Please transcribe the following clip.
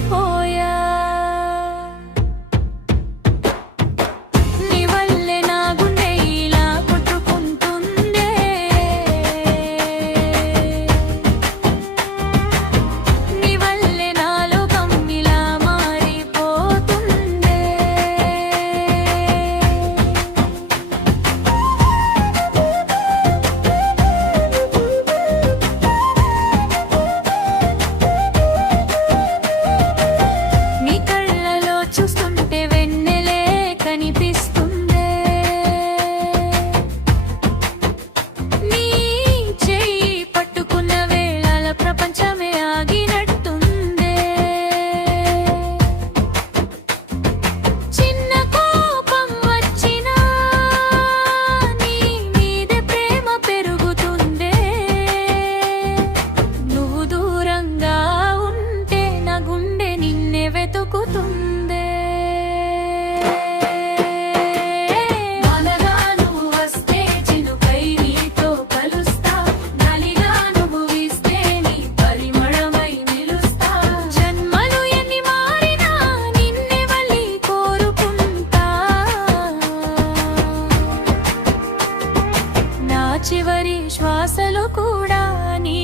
మారిపోయా. నీ వల్లే నా గుండె ఇలా కొట్టుకుంటుందే, నీ వల్లే నా లోకం ఇలా మారిపోతుందే. నీ కళ్ళలో చూస్తుంటే వెన్నెలే కనిపిస్తుందే, నీ చెయ్యి పట్టుకున్న వేళల ప్రపంచమే ఆగినట్టుందే. చిన్న కోపం వచ్చినా నీ మీదే ప్రేమ పెరుగుతుందే, నువ్వు దూరంగా ఉంటే నా గుండె నిన్నే వెతుకుతుందే. వానగా నువ్వు వస్తే చినుకై నీతో కలుస్తా, గాలిగా నువ్వు వీస్తే నీ పరిమళమై నిలుస్తా. జన్మలు ఎన్ని మారినా నిన్నే మళ్ళీ కోరుకుంటా, నా చివరి శ్వాసలో కూడా నీ